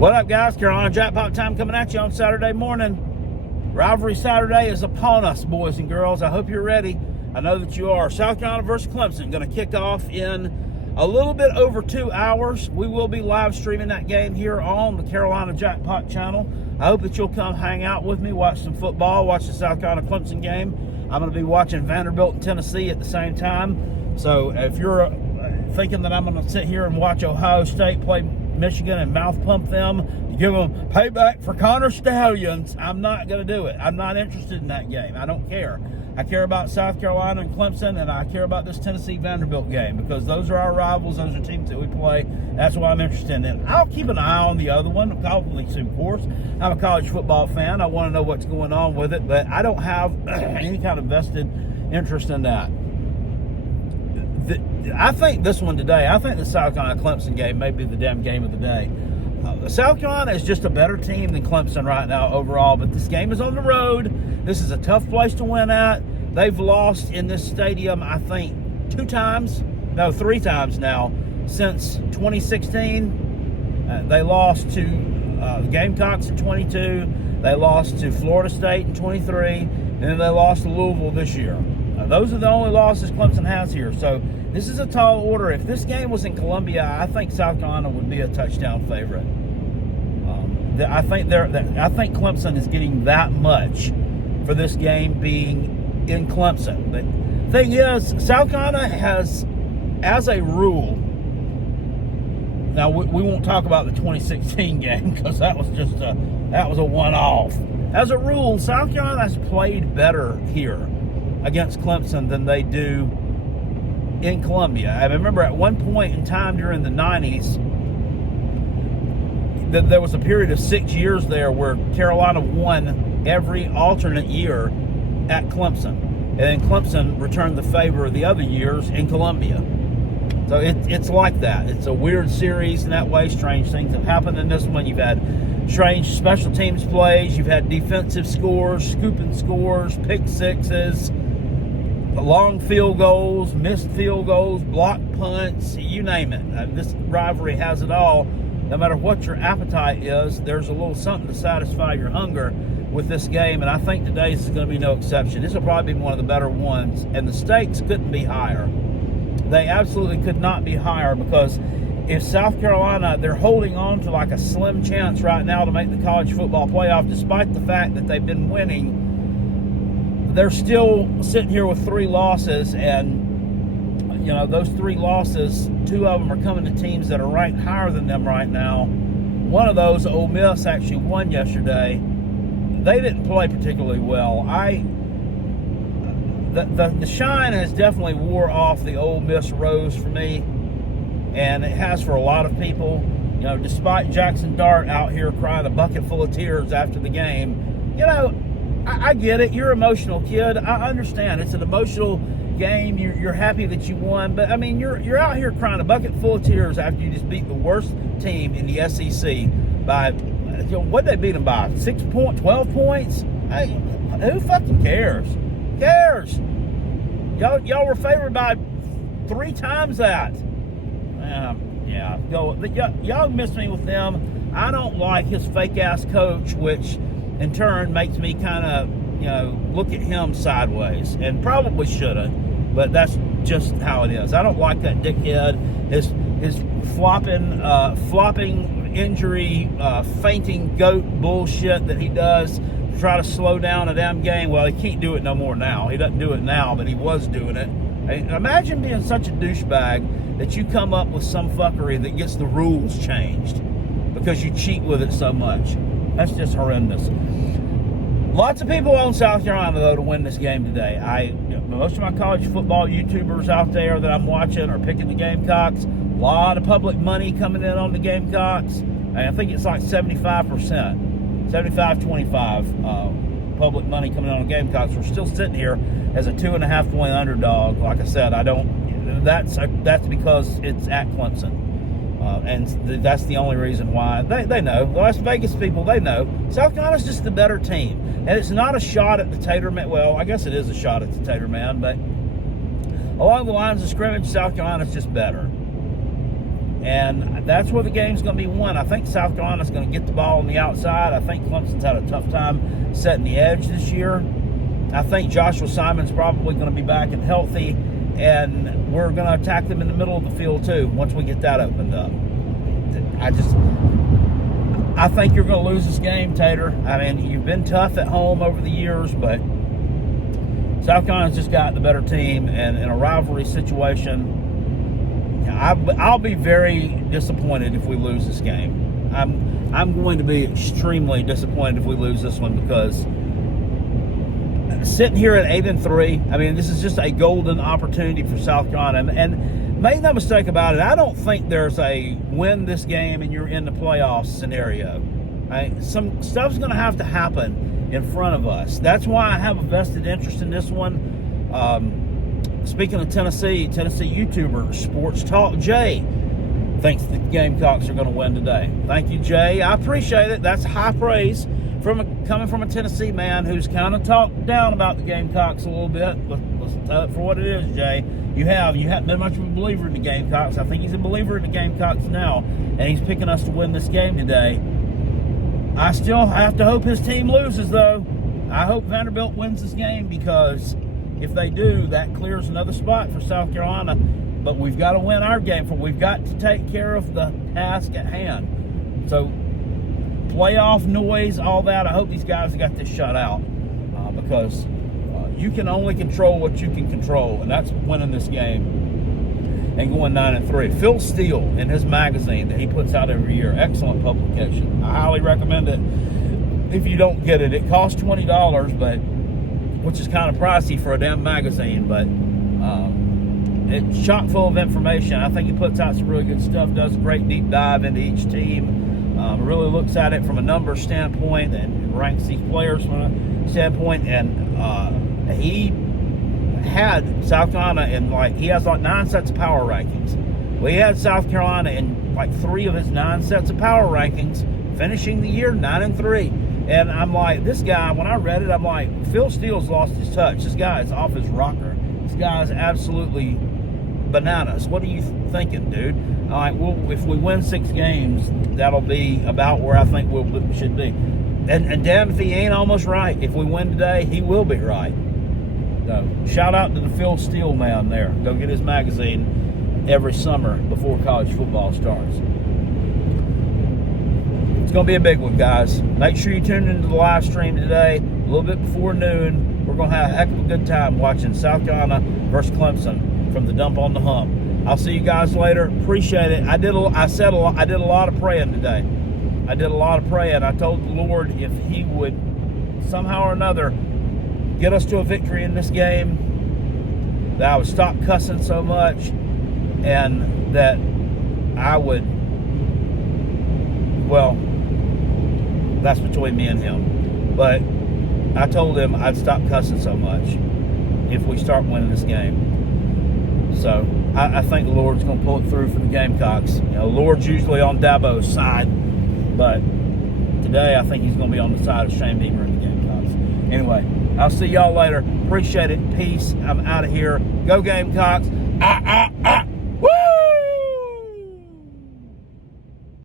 What up, guys? Carolina Jackpot time coming at you on Saturday morning. Rivalry Saturday is upon us, boys and girls. I hope you're ready. I know that you are. South Carolina versus Clemson going to kick off in a little bit over 2 hours. We will be live streaming that game here on the Carolina Jackpot channel. I hope that you'll come hang out with me, watch some football, watch the South Carolina Clemson game. I'm going to be watching Vanderbilt and Tennessee at the same time. So if you're thinking that I'm going to sit here and watch Ohio State play Michigan and mouth pump them, give them payback for Connor Stallions, I'm not going to do it. I'm not interested in that game. I don't care. I care about South Carolina and Clemson, and I care about this Tennessee Vanderbilt game because those are our rivals. Those are teams that we play. That's what I'm interested in. I'll keep an eye on the other one, probably soon, of course. I'm a college football fan. I want to know what's going on with it, but I don't have any kind of vested interest in that. I think this one today, I think the South Carolina Clemson game may be the damn game of the day. South Carolina is just a better team than Clemson right now overall, but this game is on the road. This is a tough place to win at. They've lost in this stadium, I think, 3 times now since 2016. They lost to the Gamecocks in 22. They lost to Florida State in 23. And then they lost to Louisville this year. Those are the only losses Clemson has here. So this is a tall order. If this game was in Columbia, I think South Carolina would be a touchdown favorite. I think Clemson is getting that much for this game being in Clemson. The thing is, South Carolina has, as a rule, now we won't talk about the 2016 game because that was a one-off. As a rule, South Carolina has played better here against Clemson than they do in Columbia. I remember at one point in time during the 90s, that there was a period of 6 years there where Carolina won every alternate year at Clemson. And then Clemson returned the favor the other years in Columbia. So it's like that. It's a weird series in that way. Strange things have happened in this one. You've had strange special teams plays. You've had defensive scores, scooping scores, pick sixes, long field goals, missed field goals, blocked punts, you name it. This rivalry has it all. No matter what your appetite is, there's a little something to satisfy your hunger with this game, and I think today's is going to be no exception. This will probably be one of the better ones, and the stakes couldn't be higher. They absolutely could not be higher because if South Carolina, they're holding on to like a slim chance right now to make the college football playoff, despite the fact that they've been winning. They're still sitting here with 3 losses, and those 3 losses, 2 of them are coming to teams that are ranked higher than them right now. One of those, Ole Miss, actually won yesterday. They didn't play particularly well. The shine has definitely wore off the Ole Miss rose for me, and it has for a lot of people. Despite Jackson Dart out here crying a bucket full of tears after the game, I get it. You're an emotional kid. I understand. It's an emotional game. You're happy that you won, but I mean, you're out here crying a bucket full of tears after you just beat the worst team in the SEC by what they beat them by 12 points. Hey, who fucking cares? Y'all were favored by 3 times that. Y'all missed me with them. I don't like his fake ass coach, which in turn makes me kind of, look at him sideways, and probably shouldn't, but that's just how it is. I don't like that dickhead. His flopping injury, fainting goat bullshit that he does to try to slow down a damn game. Well, he can't do it no more now. He doesn't do it now, but he was doing it. Imagine being such a douchebag that you come up with some fuckery that gets the rules changed because you cheat with it so much. That's just horrendous. Lots of people on South Carolina, though, to win this game today. Most of my college football YouTubers out there that I'm watching are picking the Gamecocks. A lot of public money coming in on the Gamecocks. And I think it's like 75%, 75-25 public money coming in on the Gamecocks. We're still sitting here as a 2.5-point underdog. Like I said, that's because it's at Clemson. And that's the only reason why. They know. The Las Vegas people, they know. South Carolina's just the better team. And it's not a shot at the Tater Man. Well, I guess it is a shot at the Tater Man, but along the lines of scrimmage, South Carolina's just better. And that's where the game's going to be won. I think South Carolina's going to get the ball on the outside. I think Clemson's had a tough time setting the edge this year. I think Joshua Simon's probably going to be back and healthy, and we're going to attack them in the middle of the field too once we get that opened up. I think you're going to lose this game, Tater. I mean, you've been tough at home over the years, but South Carolina's just got the better team, and in a rivalry situation, I'll be very disappointed if we lose this game. I'm going to be extremely disappointed if we lose this one, because sitting here at 8-3, I mean, this is just a golden opportunity for South Carolina. And make no mistake about it, I don't think there's a win this game and you're in the playoffs scenario. Some stuff's going to have to happen in front of us. That's why I have a vested interest in this one. Speaking of Tennessee YouTuber Sports Talk Jay thinks the Gamecocks are going to win today. Thank you, Jay. I appreciate it. That's high praise coming from a Tennessee man who's kind of talked down about the Gamecocks a little bit. Let's tell it for what it is, Jay. You haven't been much of a believer in the Gamecocks. I think he's a believer in the Gamecocks now, and he's picking us to win this game today. I still have to hope his team loses, though. I hope Vanderbilt wins this game, because if they do, that clears another spot for South Carolina. But we've got to win our game. We've got to take care of the task at hand. So, playoff noise, all that, I hope these guys got this shut out. Because you can only control what you can control, and that's winning this game and going 9-3. Phil Steele, in his magazine that he puts out every year, excellent publication. I highly recommend it if you don't get it. It costs $20, but which is kind of pricey for a damn magazine, but it's chock full of information. I think he puts out some really good stuff, does a great deep dive into each team, really looks at it from a numbers standpoint and ranks these players from a standpoint, and he had South Carolina in he has 9 sets of power rankings. Well, he had South Carolina in 3 of his 9 sets of power rankings, finishing the year 9-3. And I'm like, this guy, when I read it, I'm like, Phil Steele's lost his touch. This guy is off his rocker. This guy is absolutely bananas. What are you thinking, dude? I'm like, well, if we win 6 games, that'll be about where I think we should be. And damn if he ain't almost right. If we win today, he will be right. So, shout out to the Phil Steele man there. Go get his magazine every summer before college football starts. It's going to be a big one, guys. Make sure you tune into the live stream today, a little bit before noon. We're going to have a heck of a good time watching South Carolina versus Clemson from the Dump on the Hump. I'll see you guys later. Appreciate it. I did a lot of praying today. I did a lot of praying. I told the Lord if He would somehow or another get us to a victory in this game, that I would stop cussing so much, and that I would, well, that's between me and him. But I told him I'd stop cussing so much if we start winning this game. So I think the Lord's going to pull it through for the Gamecocks. The Lord's usually on Dabo's side, but today I think He's going to be on the side of Shane Beamer and the Gamecocks. Anyway, I'll see y'all later. Appreciate it. Peace. I'm out of here. Go Gamecocks.